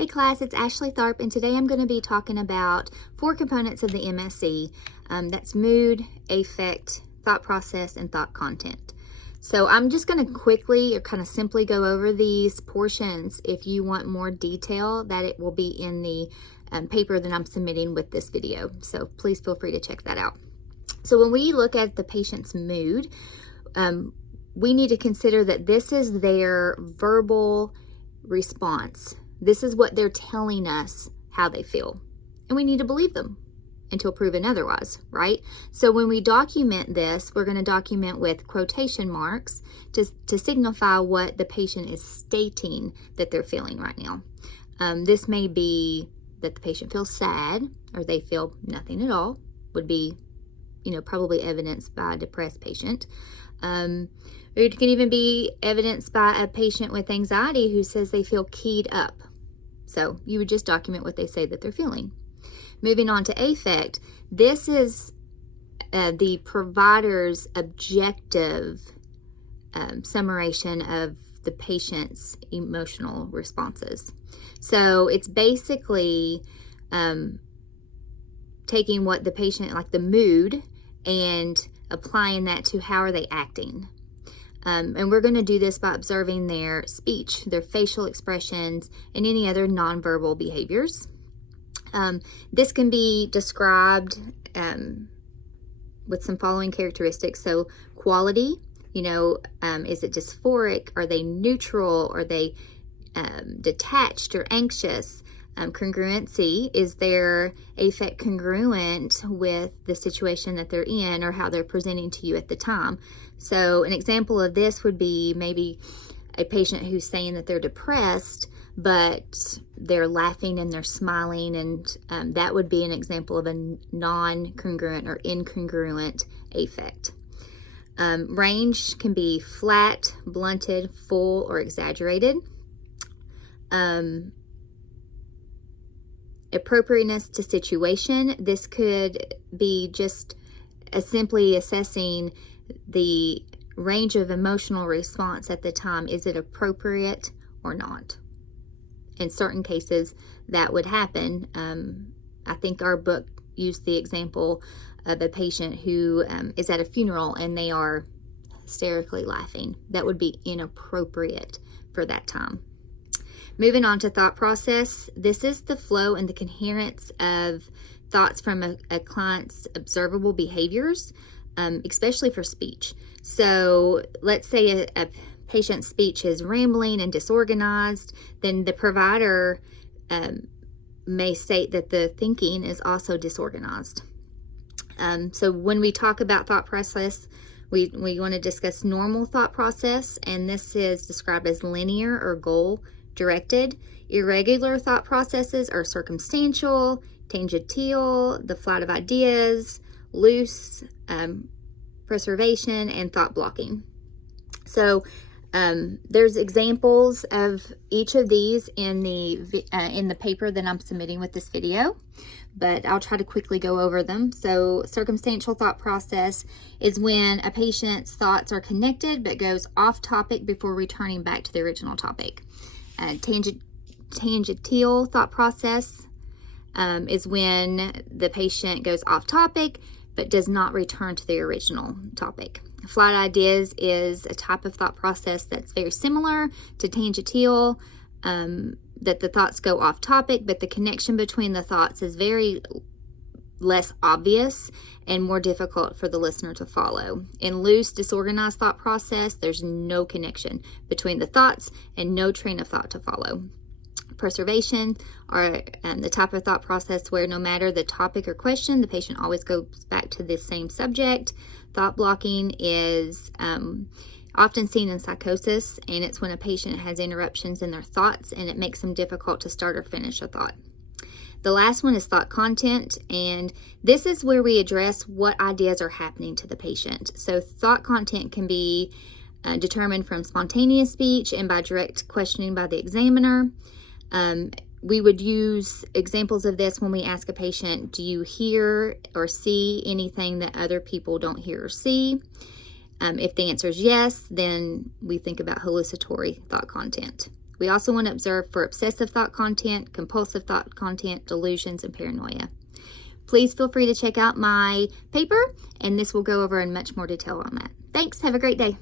Hey class, it's Ashley Tharp, and today I'm going to be talking about 4 components of the MSE. That's mood, affect, thought process, and thought content. So I'm just going to quickly or kind of simply go over these portions. If you want more detail, that it will be in the paper that I'm submitting with this video. So please feel free to check that out. So when we look at the patient's mood, we need to consider that this is their verbal response. This is what they're telling us how they feel. And we need to believe them until proven otherwise, right? So when we document this, we're going to document with quotation marks to signify what the patient is stating that they're feeling right now. This may be that the patient feels sad, or they feel nothing at all, would be, probably evidenced by a depressed patient. Or it can even be evidenced by a patient with anxiety who says they feel keyed up. So you would just document what they say that they're feeling. Moving on to affect, this is the provider's objective summation of the patient's emotional responses. So it's basically taking what the patient, like the mood, and applying that to how are they acting. And we're going to do this by observing their speech, their facial expressions, and any other nonverbal behaviors. This can be described with some following characteristics. So quality, is it dysphoric? Are they neutral? Are they detached or anxious? Congruency, is their affect congruent with the situation that they're in or how they're presenting to you at the time? So an example of this would be maybe a patient who's saying that they're depressed, but they're laughing and they're smiling, and that would be an example of a non-congruent or incongruent affect. Range can be flat, blunted, full, or exaggerated. Appropriateness to situation. This could be just simply assessing the range of emotional response at the time. Is it appropriate or not? In certain cases, that would happen. I think our book used the example of a patient who is at a funeral and they are hysterically laughing. That would be inappropriate for that time. Moving on to thought process, this is the flow and the coherence of thoughts from a client's observable behaviors, especially for speech. So let's say a patient's speech is rambling and disorganized, then the provider may state that the thinking is also disorganized. So when we talk about thought process, we want to discuss normal thought process, and this is described as linear or goal directed. Irregular thought processes are circumstantial, tangential, the flight of ideas, loose, preservation, and thought blocking. So there's examples of each of these in the paper that I'm submitting with this video, but I'll try to quickly go over them. So circumstantial thought process is when a patient's thoughts are connected but goes off topic before returning back to the original topic. Tangential thought process is when the patient goes off topic but does not return to the original topic. Flight ideas is a type of thought process that's very similar to tangential, that the thoughts go off topic, but the connection between the thoughts is very less obvious and more difficult for the listener to follow. In loose, disorganized thought process, there's no connection between the thoughts and no train of thought to follow. Preservation, or the type of thought process where no matter the topic or question, the patient always goes back to the same subject. Thought blocking is often seen in psychosis, and it's when a patient has interruptions in their thoughts and it makes them difficult to start or finish a thought. The last one is thought content, and this is where we address what ideas are happening to the patient. So thought content can be determined from spontaneous speech and by direct questioning by the examiner. We would use examples of this when we ask a patient, do you hear or see anything that other people don't hear or see? If the answer is yes, then we think about hallucinatory thought content. We also want to observe for obsessive thought content, compulsive thought content, delusions, and paranoia. Please feel free to check out my paper, and this will go over in much more detail on that. Thanks. Have a great day.